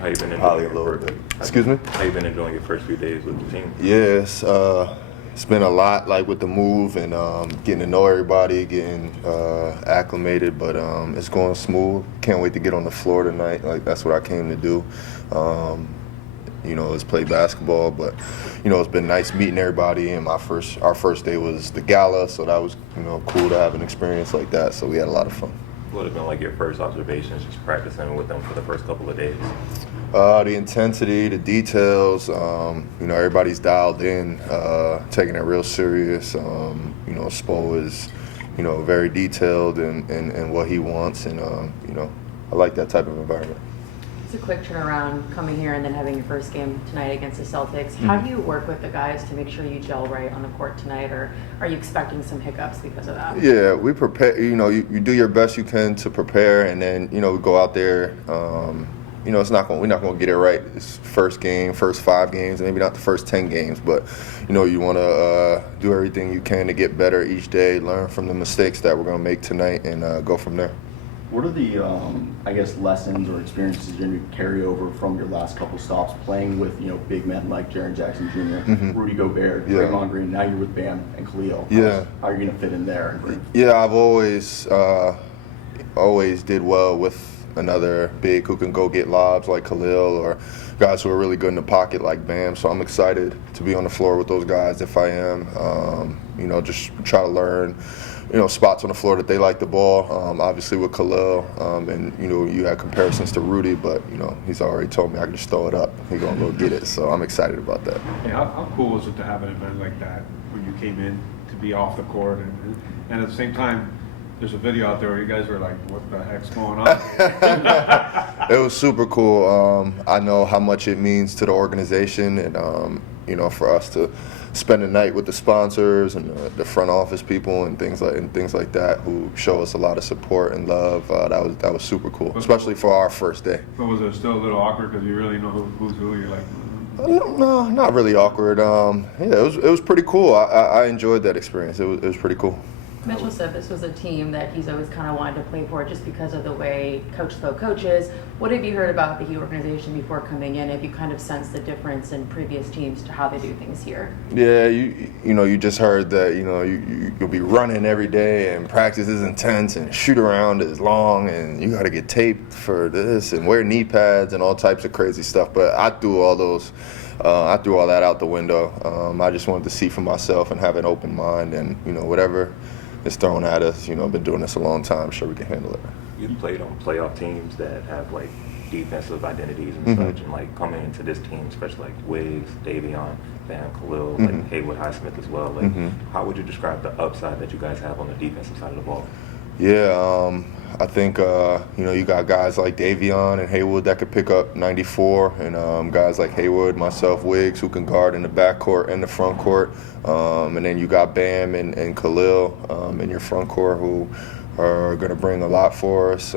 How you been Probably enjoying a little your bit. first? Excuse me? How you been enjoying your first few days with the team? Yes, it's been a lot, like with the move and getting to know everybody, getting acclimated, but it's going smooth. Can't wait to get on the floor tonight. Like that's what I came to do. Is play basketball, but it's been nice meeting everybody. And our first day was the gala, so that was cool to have an experience like that. So we had a lot of fun. What have been like your first observations just practicing with them for the first couple of days? The intensity, the details, everybody's dialed in, taking it real serious. Spo is, very detailed in what he wants, and, I like that type of environment. It's a quick turnaround coming here and then having your first game tonight against the Celtics. How do you work with the guys to make sure you gel right on the court tonight, or are you expecting some hiccups because of that? Yeah, we prepare. You do your best you can to prepare, and then we go out there. We're not going to get it right this first game, first 5 games, maybe not the first 10 games, but you want to do everything you can to get better each day, learn from the mistakes that we're going to make tonight, and go from there. What are the, lessons or experiences you're going to carry over from your last couple stops playing with, big men like Jaren Jackson Jr., Rudy Gobert, Draymond Green, now you're with Bam and Khalil. Yeah. How are you going to fit in there? Yeah, I've always did well with another big who can go get lobs like Khalil, or guys who are really good in the pocket like Bam. So I'm excited to be on the floor with those guys if I am. Just try to learn spots on the floor that they like the ball. Obviously with Khalil, and you had comparisons to Rudy, but he's already told me I can just throw it up. He's gonna go get it. So I'm excited about that. Yeah, how cool was it to have an event like that when you came in to be off the court, and at the same time, there's a video out there where you guys were like, "What the heck's going on?" It was super cool. I know how much it means to the organization, and for us to spend the night with the sponsors and the front office people and things like that, who show us a lot of support and love. That was super cool, especially for our first day. But was it still a little awkward because you really know who's who? You're like, No, not really awkward. It was pretty cool. I enjoyed that experience. It was pretty cool. Mitchell said this was a team that he's always kind of wanted to play for just because of the way Coach Spo coaches. What have you heard about the Heat organization before coming in? Have you kind of sensed the difference in previous teams to how they do things here? Yeah, you just heard that you'll be running every day and practice is intense and shoot around is long and you got to get taped for this and wear knee pads and all types of crazy stuff. But I threw all that out the window. I just wanted to see for myself and have an open mind, and whatever is thrown at us. I've been doing this a long time. Sure, we can handle it. You've played on playoff teams that have like defensive identities and such, and like coming into this team, especially like Wiggs, Davion, Bam, Khalil, like Haywood, Highsmith as well. Like, how would you describe the upside that you guys have on the defensive side of the ball? Yeah, I think you got guys like Davion and Haywood that could pick up 94, and guys like Haywood, myself, Wiggs, who can guard in the backcourt and the front court, and then you got Bam and Khalil in your front court who are going to bring a lot for us.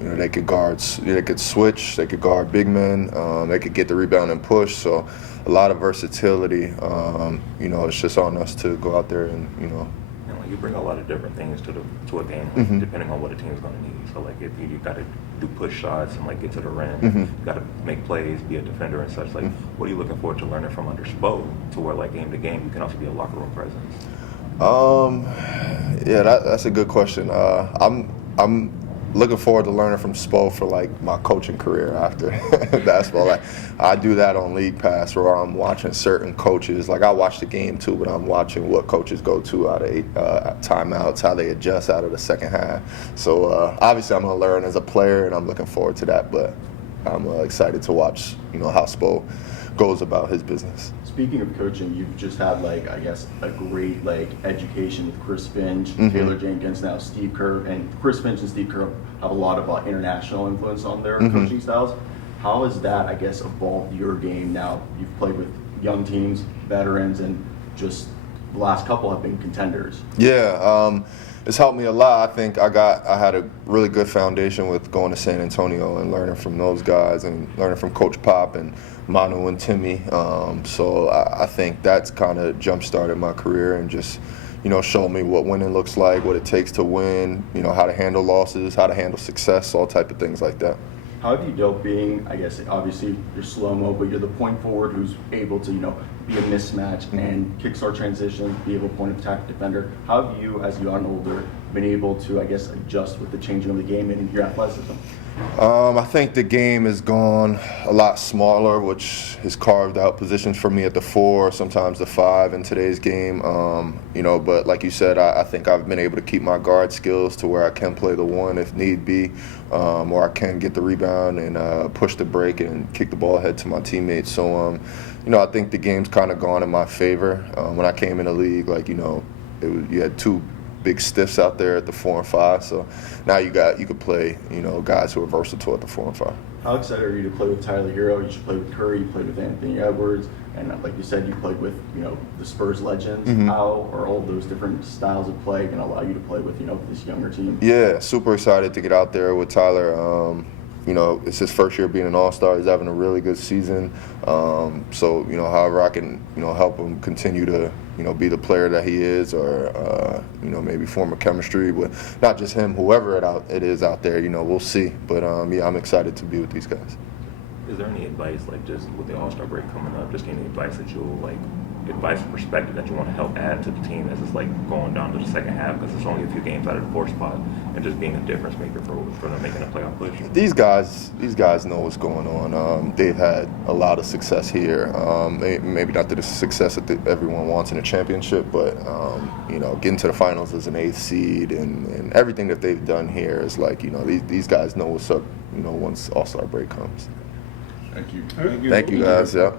They could guard, they could switch, they could guard big men, they could get the rebound and push. So a lot of versatility. It's just on us to go out there and You bring a lot of different things to a game, depending on what a team's going to need. So, like, if you got to do push shots and, like, get to the rim, you got to make plays, be a defender and such. Like, what are you looking forward to learning from under Spo to where, like, game to game, you can also be a locker room presence? That's a good question. I'm looking forward to learning from Spo for like my coaching career after basketball. Like I do that on League Pass where I'm watching certain coaches. Like I watch the game too, but I'm watching what coaches go to out of timeouts, how they adjust out of the second half. So obviously I'm going to learn as a player, and I'm looking forward to that. But I'm excited to watch how Spo goes about his business. Speaking of coaching, you've just had a great education with Chris Finch, Taylor Jenkins, now Steve Kerr, and Chris Finch and Steve Kerr have a lot of international influence on their coaching styles. How has that evolved your game now? You've played with young teams, veterans, and just the last couple have been contenders. Yeah, it's helped me a lot. I think I had a really good foundation with going to San Antonio and learning from those guys and learning from Coach Pop and Manu and Timmy. So I think that's kind of jump-started my career and just, showed me what winning looks like, what it takes to win, how to handle losses, how to handle success, all type of things like that. How have you dealt being, I guess, obviously you're slow-mo, but you're the point forward who's able to, be a mismatch and kickstart transitions, be able to point of attack defender. How have you, as you gotten older, been able to, I guess, adjust with the changing of the game and your athleticism? I think the game has gone a lot smaller, which has carved out positions for me at the 4, sometimes the 5 in today's game. But like you said, I think I've been able to keep my guard skills to where I can play the 1 if need be, or I can get the rebound and push the break and kick the ball ahead to my teammates. So, I think the game's kind of gone in my favor. When I came in the league, you had 2 big stiffs out there at the 4 and 5. So now you could play, guys who are versatile at the 4 and 5. How excited are you to play with Tyler Hero? You should play with Curry. You played with Anthony Edwards, and like you said, you played with the Spurs legends. How are all those different styles of play going to allow you to play with this younger team? Yeah, super excited to get out there with Tyler. It's his first year being an All-Star. He's having a really good season. However I can, help him continue to, be the player that he is, or, maybe form a chemistry with not just him, whoever it is out there, we'll see. But, I'm excited to be with these guys. Is there any advice, just with the All-Star break coming up, just any advice that you'll, advice and perspective that you want to help add to the team as it's, going down to the second half, because it's only a few games out of the 4th spot, and just being a difference maker for them making a playoff push? These guys know what's going on. They've had a lot of success here. Maybe not the success that everyone wants in a championship, but, getting to the finals as an 8th seed and everything that they've done here is these guys know what's up, once All-Star break comes. Thank you. Thank you guys. Yeah.